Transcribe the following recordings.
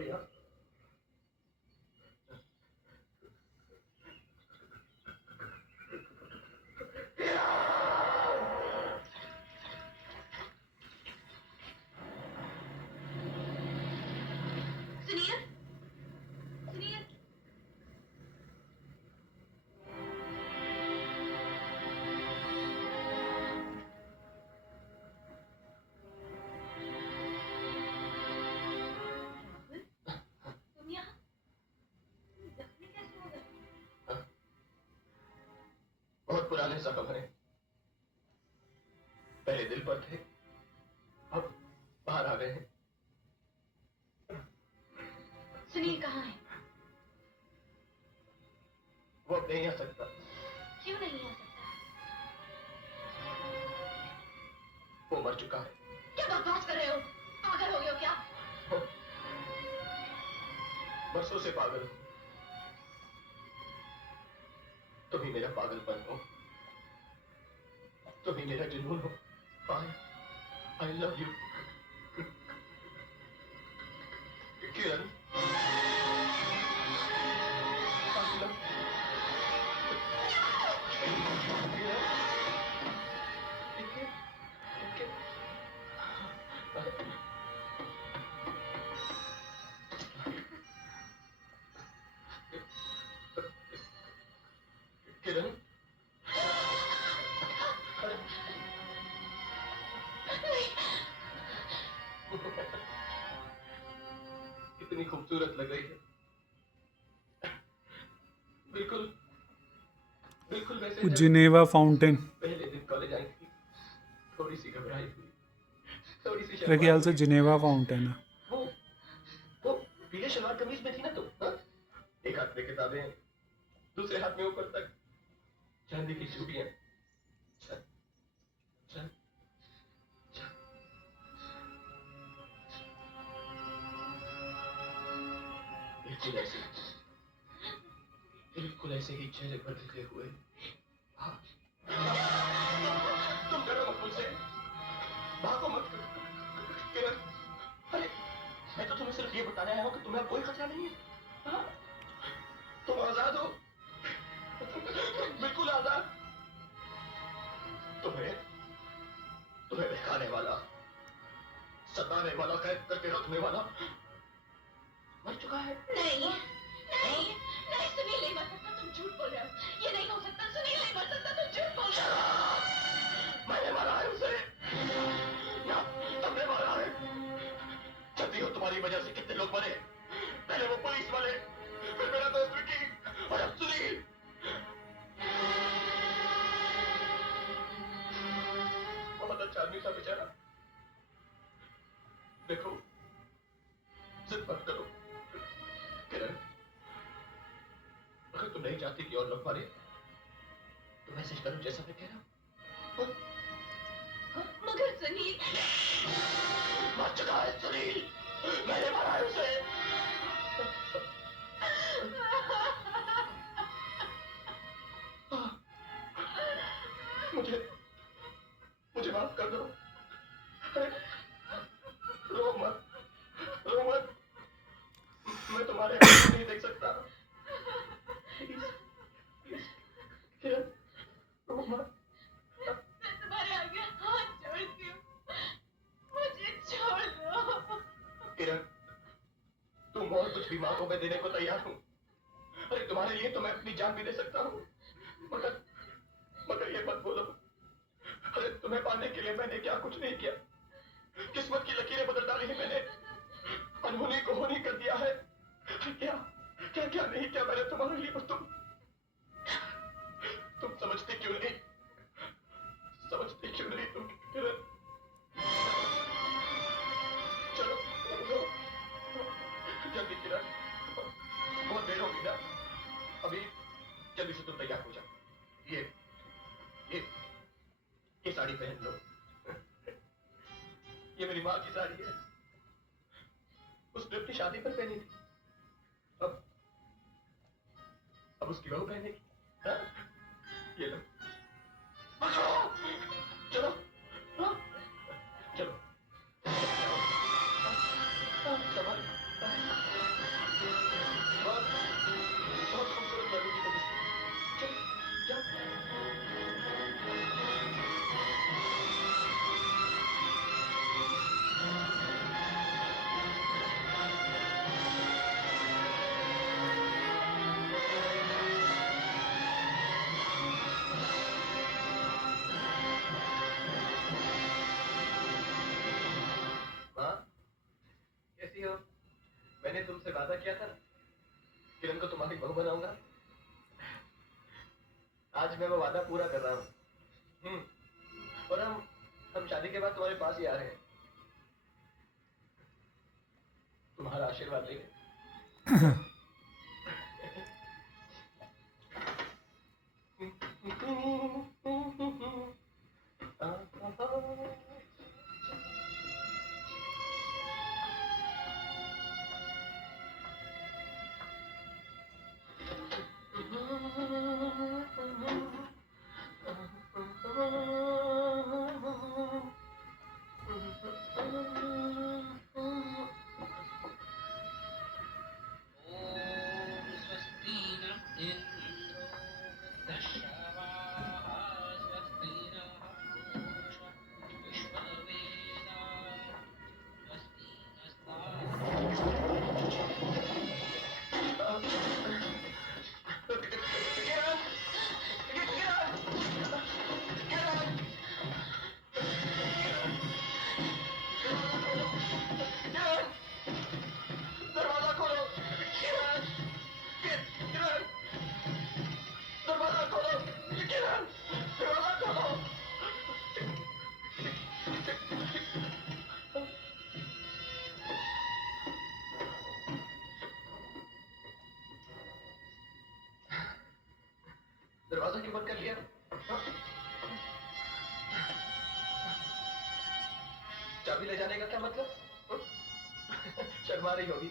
बढ़िया। सुनील, सुनील, तुम यहाँ जख्मी कैसे हो गए? बहुत पुराने जख्म है, पहले दिल पर थे, अब बाहर आ गए हैं। सुनील कहाँ है? वो अब नहीं आ सकता। क्यों नहीं आ सकता? वो मर चुका है। क्या बकवास कर रहे हो? पागल हो गए हो क्या? बरसों से पागल हूं। तुम ही मेरा पागलपन हो, तुम ही मेरा जुनून हो। I love you, किरण। किरण, कितनी खूबसूरत लग रही है। बिल्कुल बिल्कुल वैसे जिनेवा फाउंटेन। पहले दिन कॉलेज आई थी, थोड़ी सी घबराई हुई, थोड़ी सी मेरे ख्याल से हुई। जिनेवा फाउंटेन है। वो पीले शलवार कमीज में थी ना तुम, हाँ? एक हाथ में किताबें, दूसरे हाथ में ऊपर तक चांदी की चूड़ियां। चल चल चल। बिल्कुल ऐसे ही चेहरे पर लिखे हुए। हाँ। तुम डरो मत मुझसे, भागो मत किरण। अरे मैं तो तुम्हें सिर्फ ये बताने आया हूँ कि तुम्हें कोई खतरा नहीं है। हाँ? तुम आजाद हो, बिल्कुल आजाद। तुम्हें तुम्हें बहकाने वाला, सताने वाला, कैद करके रखने वाला मर चुका है। नहीं, नहीं, नहीं, सुनील नहीं मर सकता, तुम झूठ बोल रहे हो। ये नहीं हो सकता, सुनील नहीं मर सकता, तुम झूठ बोल रहे हो। मैंने मारा है उसे, या तुमने मारा है। जल्दी हो, तुम्हारी वजह से कितने लोग मरे। पहले वो पुलिस वाले, फिर मेरा दोस्त विकी, और अब सुनील। बहुत अच्छा आदमी था बेचारा। देखो, जिद मत करो किरण। अगर तुम नहीं चाहती कि और लोग मारे, तो मैसेज करो जैसा मैं कह रहा हूँ। मगर सुनील मर चुका है सुनील, मैंने मारा है उसे। मुझे मुझे माफ कर दो। रो मत, रो मत। मैं तुम्हारे आंसू नहीं देख सकता। प्लीज, प्लीज, किरण, रो मत। मैं तुम्हारे आगे हाथ जोड़ती हूँ, मुझे छोड़ दो। किरण, तुम और कुछ भी मांगो, मैं देने को तैयार हूँ। अरे तुम्हारे लिए तो मैं अपनी जान भी दे सकता हूँ, मगर मगर ये मत बोलो। अरे तुम्हें पाने के लिए मैंने क्या कुछ नहीं किया। किस्मत की लकीरें बदल डाली है मैंने, अनहोनी को होनी कर दिया है। क्या क्या क्या नहीं किया मैंने तुम्हारे लिए, और तुम समझते क्यों नहीं, समझते क्यों नहीं तुम किरण। चलो उठो, जल्दी किरण, बहुत देर होगी ना। अभी जल्दी से तुम तैयार हो जाओ। ये ये साड़ी पहन लो, ये मेरी माँ की साड़ी है, उसने अपनी शादी पर पहनी थी। अब उसकी बहू पहनेगी। हाँ? ये लो, चलो, हाँ? चलो, हाँ, संभाल। तुमसे वादा किया था ना, किरण को तुम्हारी बहू बनाऊंगा। आज मैं वो वादा पूरा कर रहा हूँ। और हम शादी के बाद तुम्हारे पास ही आ रहे हैं, तुम्हारा आशीर्वाद लेंगे। दरवाजा खोलो, किरण! किरण! दरवाजा खोलो, किरण! दरवाजा खोलो! दरवाजा क्यों बंद कर लिया? चाबी ले जाने का क्या मतलब? शर्मा रही होगी।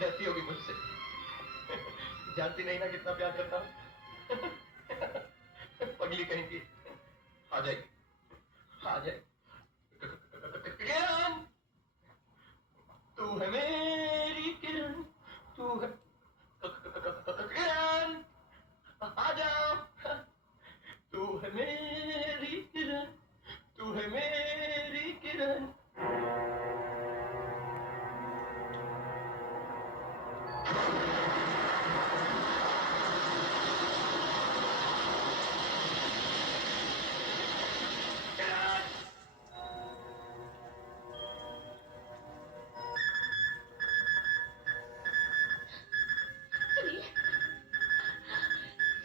डरती होगी मुझसे, जानती नहीं ना कितना प्यार करता हूँ। पगली कहीं की आ जाएगी, आ जाए। किरण, तू है मेरी किरण, तू है किरण, आ जाओ। तू है मेरी किरण, तू है मेरी Kiran. Sunil,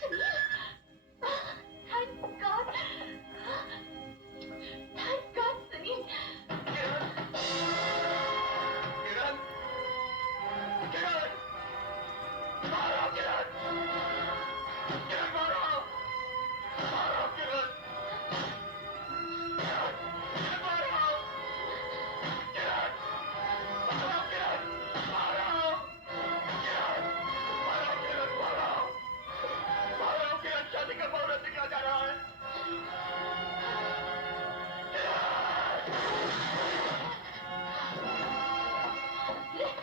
Sunil, thank God, thank God, Sunil. Kiran, Kiran, Kiran, मारो किरण, किरण मारो, मारो किरण, किरण, मारो, किरण, मारो किरण, मारो, किरण, मारो किरण, मारो, मारो किरण, शादी का मुहूर्त निकला जा रहा है। नहीं,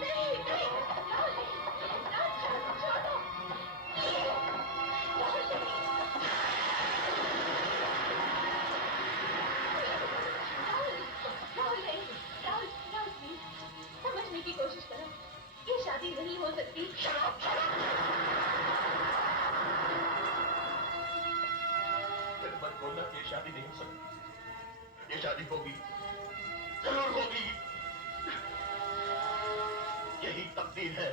नहीं, राहुल, राहुल, छोड़ो, प्लीज, राहुल, राहुल नहीं, राहुल, राहुल प्लीज, समझने की कोशिश करो, ये शादी नहीं हो सकती। शराब, शराब। फिर मत बोलना कि ये शादी नहीं हो सकती। ये शादी होगी, जरूर होगी। यही तकदीर है,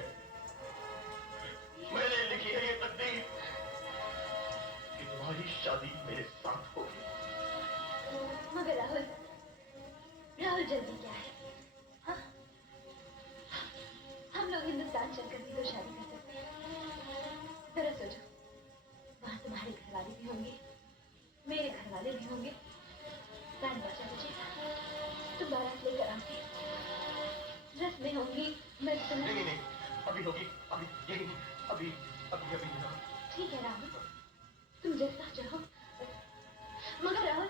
मैंने लिखी है ये तकदीर कि तुम्हारी शादी मेरे साथ होगी। मगर राहुल, राहुल जल्दी क्या है? हाँ? हम लोग हिंदुस्तान चलकर भी तो शादी कर सकते हैं। जरा सोचो, वहाँ तुम्हारे घर वाले भी होंगे, मेरे घर वाले भी होंगे, बैंड बाजा बजेगा, तुम बारात लेकर आओगे, रस्में होंगी, मैं तुम्हें। नहीं नहीं, अभी होगी, अभी यही नहीं, अभी अभी अभी नहीं होगी। ठीक है राहुल, तुम जैसा चाहो, मगर राहुल,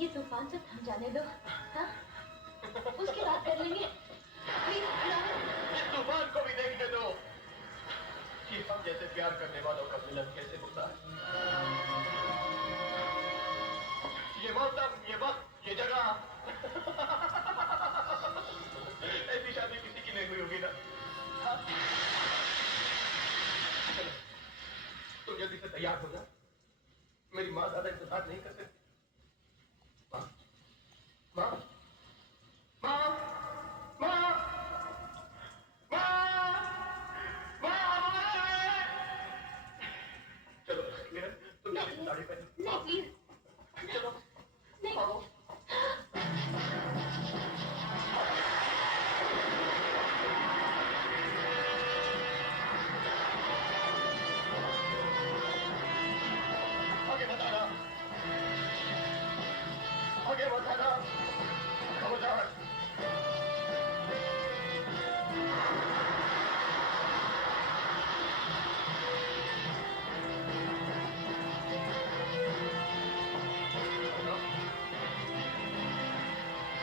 ये तूफान से थम जाने दो, हाँ? उसके बाद कर लेंगे। प्लीज राहुल। इस तूफान को भी देखने दो कि हम जैसे प्यार करने वालों का मिलन कैसे होता है। ये मौसम, ये वक्त, ये जगह ऐसी शादी किसी की नहीं हुई होगी ना? हाँ? चलो, तुम जल्दी से तैयार हो जाओ। मेरी माँ ज्यादा इंतजार नहीं कर सकती। माँ, माँ, माँ, माँ, माँ, माँ, चलो मीरा, तुम जल्दी से साड़ी पहनो। नहीं प्लीज चलो, नहीं आओ। आगे मत आना, आगे मत आना, खबरदार।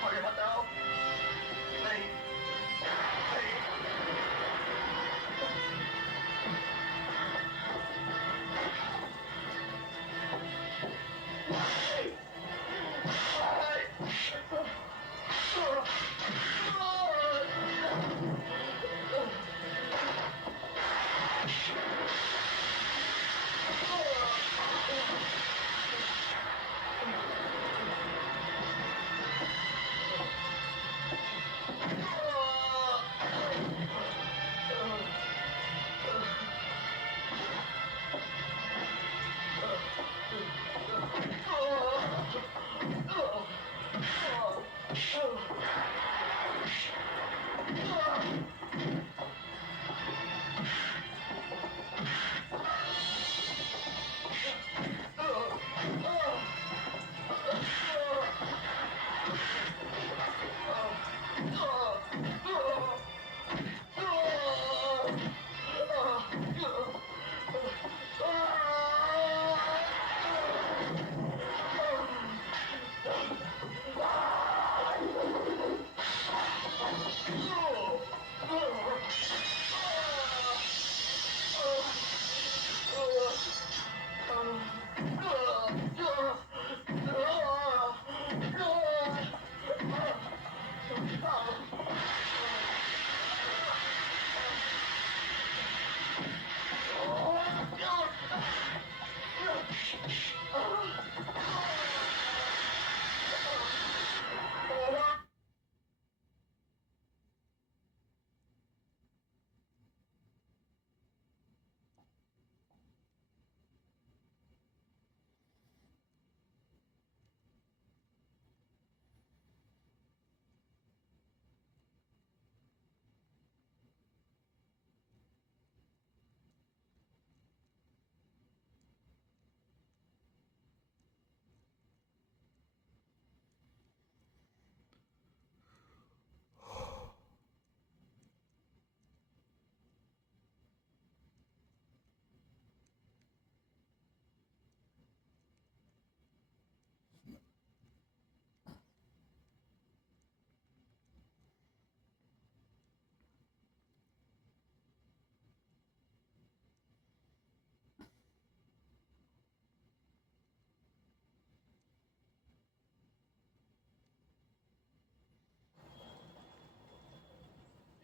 आगे मत आओ। नहीं, नहीं।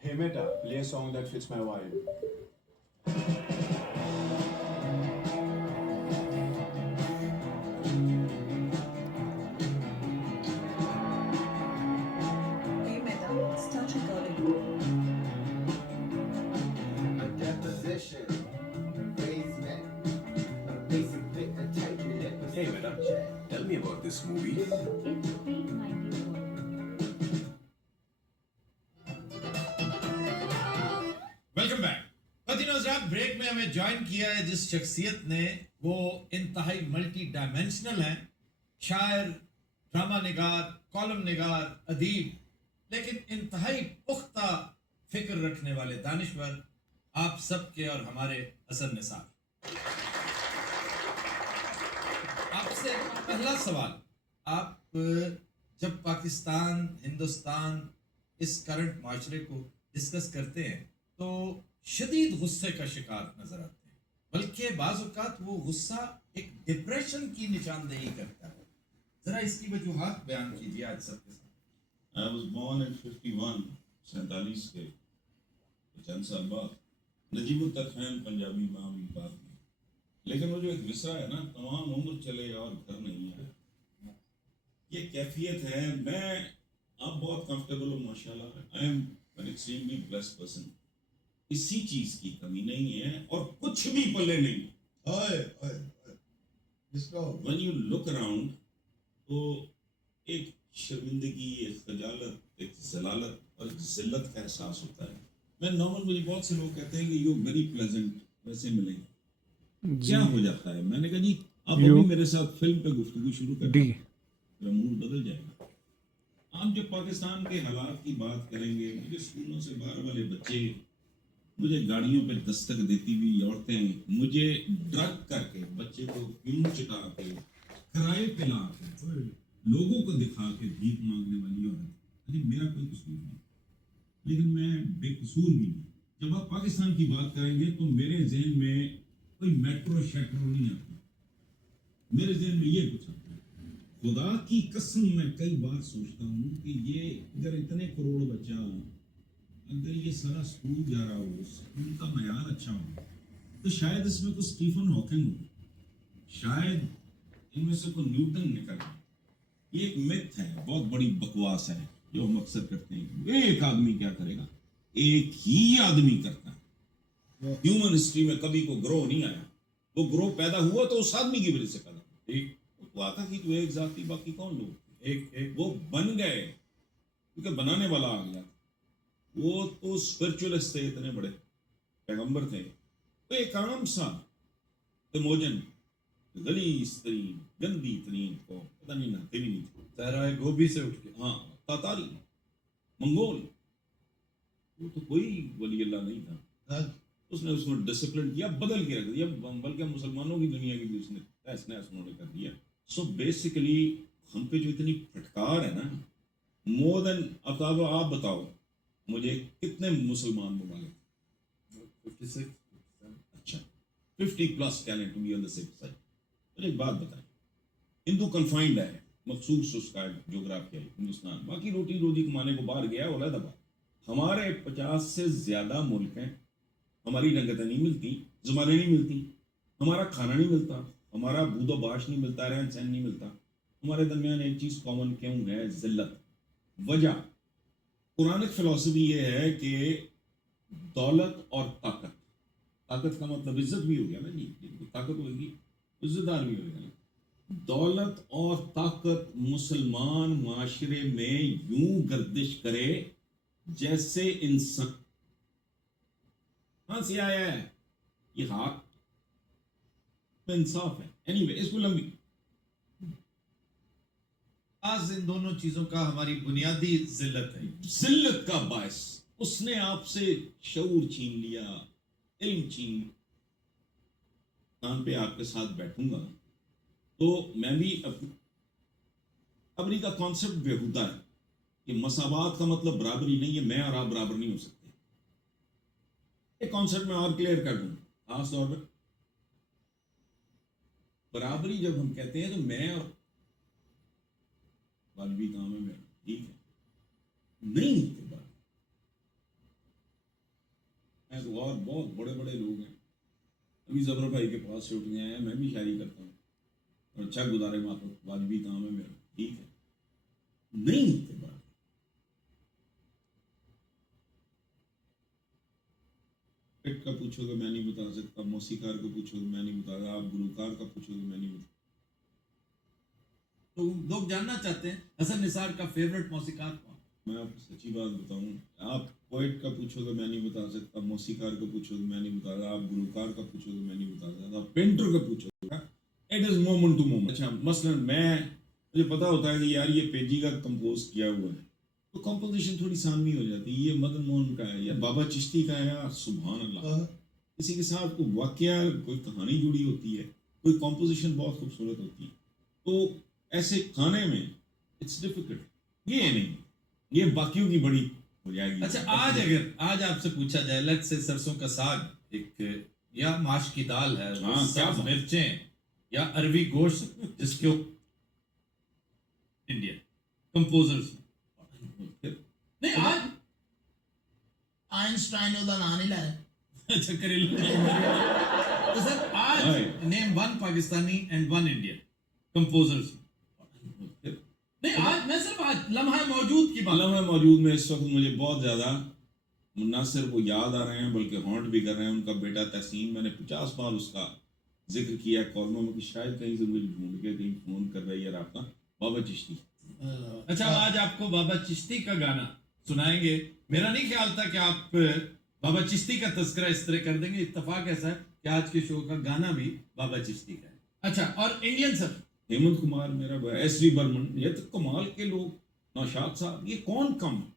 Hey Meta, play a song that fits my vibe. Hey Meta, start recording. A deposition, basement, a basic fit, a tight lip. Hey, madam. Tell me about this movie. It's fate, my dear boy. Welcome back. पतिनो साहब, break में हमें join किया है जिस शख्सियत ने, वो इंतहाई मल्टी डायमेंशनल है, शायर, ड्रामा निगार, कॉलम निगार, अदीब, लेकिन इंतहाई पुख्ता फिक्र रखने वाले दानिश्वर, आप सबके और हमारे हसन निसार। आपसे पहला सवाल, आप जब पाकिस्तान, हिंदुस्तान, इस करंट माशरे को डिस्कस करते हैं तो शदीद गुस्से का शिकार नजर आते हैं, बल्कि बाज़ औक़ात वो गुस्सा एक डिप्रेशन की निशानदेही करता है। जरा इसकी वजूहात बयान कीजिए आज सबके साथ। I was born in 51, 47 के चंद साल बाद नजीबुल तरखैन पंजाबी माँ भी बात में, लेकिन वो जो एक मिसरा है ना, तमाम उम्र चले और घर नहीं आए, ये कैफियत है। मैं आप बहुत कंफर्टेबल हो माशाल्लाह, I am an extremely blessed person, किसी चीज की कमी नहीं है और कुछ भी पल्ले नहीं। When you look around, तो एक शर्मिंदगी, एक खजालत, एक जलालत और एक जिल्लत का एहसास होता है। मैं नॉर्मल, मुझे बहुत से लोग कहते हैं कि यू वेरी प्लेजेंट, वैसे मिलेंगे, क्या हो जाता है? मैंने कहा जी आप अभी मेरे साथ फिल्म पे गुफ्तगू शुरू कर, मेरा मूड बदल जाएगा। आप जब पाकिस्तान के हालात की बात करेंगे, मुझे स्कूलों से बाहर वाले बच्चे, मुझे गाड़ियों पे दस्तक देती हुई औरतें, मुझे ड्रग करके बच्चे को क्यों चटा के, किराए पे ला के, लोगों को दिखा के भीख मांगने वाली औरत, अरे मेरा कोई कसूर नहीं, लेकिन मैं बेकसूर भी नहीं। जब आप पाकिस्तान की बात करेंगे तो मेरे जहन में कोई मेट्रो शेट्रो नहीं आता, मेरे जहन में ये कुछ आता है। खुदा की कसम मैं कई बार सोचता हूँ कि ये अगर इतने करोड़ बच्चा, अगर ये सारा स्कूल जा रहा हो, स्कूल का मयार अच्छा हो, तो शायद इसमें कुछ स्टीफन हॉकिंग हो, शायद इनमें से कोई न्यूटन निकल। ये एक मिथ है, बहुत बड़ी बकवास है जो हम अक्सर करते हैं। एक आदमी क्या करेगा? एक ही आदमी करता है। ह्यूमन हिस्ट्री में कभी को ग्रोह नहीं आया, वो ग्रोह पैदा हुआ तो उस आदमी की वजह से पैदा हुआ। एक तो आता कि तो एक जाति, बाकी कौन लोग, एक वो बन गए क्योंकि बनाने वाला आ गया। वो तो स्पिरिचुअलिस्ट थे, इतने बड़े पैगंबर थे, तो एक आम सा इमोजन, गलीस तरीन, गंदी तरीन को पता नहीं नहाते भी नहीं थे, सहराए गोभी से उठ के, हाँ, तातारी, मंगोल, वो तो कोई वली अल्लाह नहीं था। उसने उसको डिसिप्लिन किया, बदल के रख दिया, बल्कि मुसलमानों की दुनिया की भी उसने तहस नहस उन्होंने कर दिया। सो बेसिकली हम पे जो इतनी फटकार है ना, मोर देन, अब आप बताओ मुझे कितने मुसलमान ममालिक? 56। अच्छा, 50+ can to be on the safe side. मुझे एक बात बताएं, हिंदू कन्फाइंड है, मखसूस उसका जोग्राफिया हिंदुस्तान, बाकी रोटी रोजी कमाने को बाहर गया और अलग बात। हमारे 50 से ज्यादा मुल्क हैं, हमारी रंगतें नहीं मिलती, ज़ुबानें नहीं मिलती, हमारा खाना नहीं मिलता, हमारा बूदो बाश नहीं मिलता, रहन सहन नहीं मिलता। हमारे दरमियान एक चीज़ कॉमन क्यों है? जिल्लत। वजह कुरानिक फिलॉसफी ये है कि दौलत और ताकत, ताकत का मतलब इज्जत भी हो गया ना जी, ताकत होगी इज्जतदार भी होगा ना। दौलत और ताकत मुसलमान माशरे में यूं गर्दिश करे जैसे इंसान, हाँ से आया है, ये हाथ में इंसाफ है। एनीवे, इसको लंबी आज इन दोनों चीजों का हमारी बुनियादी जिल्लत है। जिल्लत का बायस उसने आपसे शऊर छीन लिया, इल्म छीन। कान पे आपके साथ बैठूंगा तो मैं भी बराबरी का कॉन्सेप्ट बेहुदा है कि मसावात का मतलब बराबरी नहीं है, मैं और आप बराबर नहीं हो सकते। एक कॉन्सेप्ट में और क्लियर कर दूं, खास तौर पर बराबरी जब हम कहते हैं तो मैं और वाजबी काम है मेरा, ठीक है, नहीं होते बराबर। तो और बहुत बड़े बड़े लोग हैं, अभी जबर भाई के पास से उठ गए हैं, मैं भी शायरी करता हूँ और अच्छा गुजारे माफक, वाजबी काम है मेरा, ठीक है, नहीं होते बराबर। पेट का पूछोगे मैं नहीं बता सकता, मौसीकार को पूछोगे मैं नहीं बता सकता, आप गुलकार का पूछोगे मैं नहीं बता। तो लोग जानना चाहते हैं हसन निसार का फेवरेट मौसीकार कौन? मैं आपको सच्ची बात बताऊं, आप पोइट का पूछोगे मैं नहीं बता सकता, मौसीकार को पूछोगे मैं नहीं बता सकता, आप गुलकार का पूछोगे मैं नहीं बता सकता, पेंटर का पूछोगे, it is moment to moment. अच्छा, मसलन मुझे पता होता है कि यार ये पेजी का कंपोज किया हुआ है, तो कंपोजिशन थोड़ी सानवी हो जाती है, ये मदन मोहन का है या बाबा चिश्ती का है, यार सुभान अल्लाह। किसी के साथ कोई वाकया, कोई कहानी जुड़ी होती है, कोई कंपोजिशन बहुत खूबसूरत होती है, तो ऐसे खाने में इट्स डिफिकल्ट। ये नहीं, ये बाकियों की बड़ी हो जाएगी। अच्छा, आज आपसे पूछा जाए, लेट्स से सरसों का साग एक या माश की दाल है, हाँ, क्या मिर्चें या अरवी गोश्त, जिसके इंडियन कंपोजर्स नहीं आज आइंस्टाइन ਉਹਦਾ ਨਾਂ नहीं लै रहे अच्छा करेलू तो सर आज Right. Name one Pakistani and one Indian composers नहीं आज मैं सिर्फ आज लम्हा मौजूद की बात मतलब मैं मौजूद में इस वक्त मुझे बहुत ज़्यादा न सिर्फ वो याद आ रहे हैं बल्कि हॉन्ट भी कर रहे हैं। उनका बेटा तहसीन, मैंने 50 बार उसका जिक्र किया कॉलमों में कि शायद कहीं से मुझे ढूंढ के कहीं फ़ोन कर रही है आपका बाबा चिश्ती। अच्छा आज आपको बाबा चिश्ती का गाना सुनाएंगे। मेरा नहीं ख्याल था कि आप बाबा चिश्ती का तस्करा इस तरह कर देंगे। इत्तेफाक ऐसा है कि आज के शो का गाना भी बाबा चिश्ती का है। अच्छा और इंडियन सर हेमंत कुमार मेरा भाई, एस वी बर्मन, ये तो कमाल के लोग। नौशाद साहब, ये कौन कम है?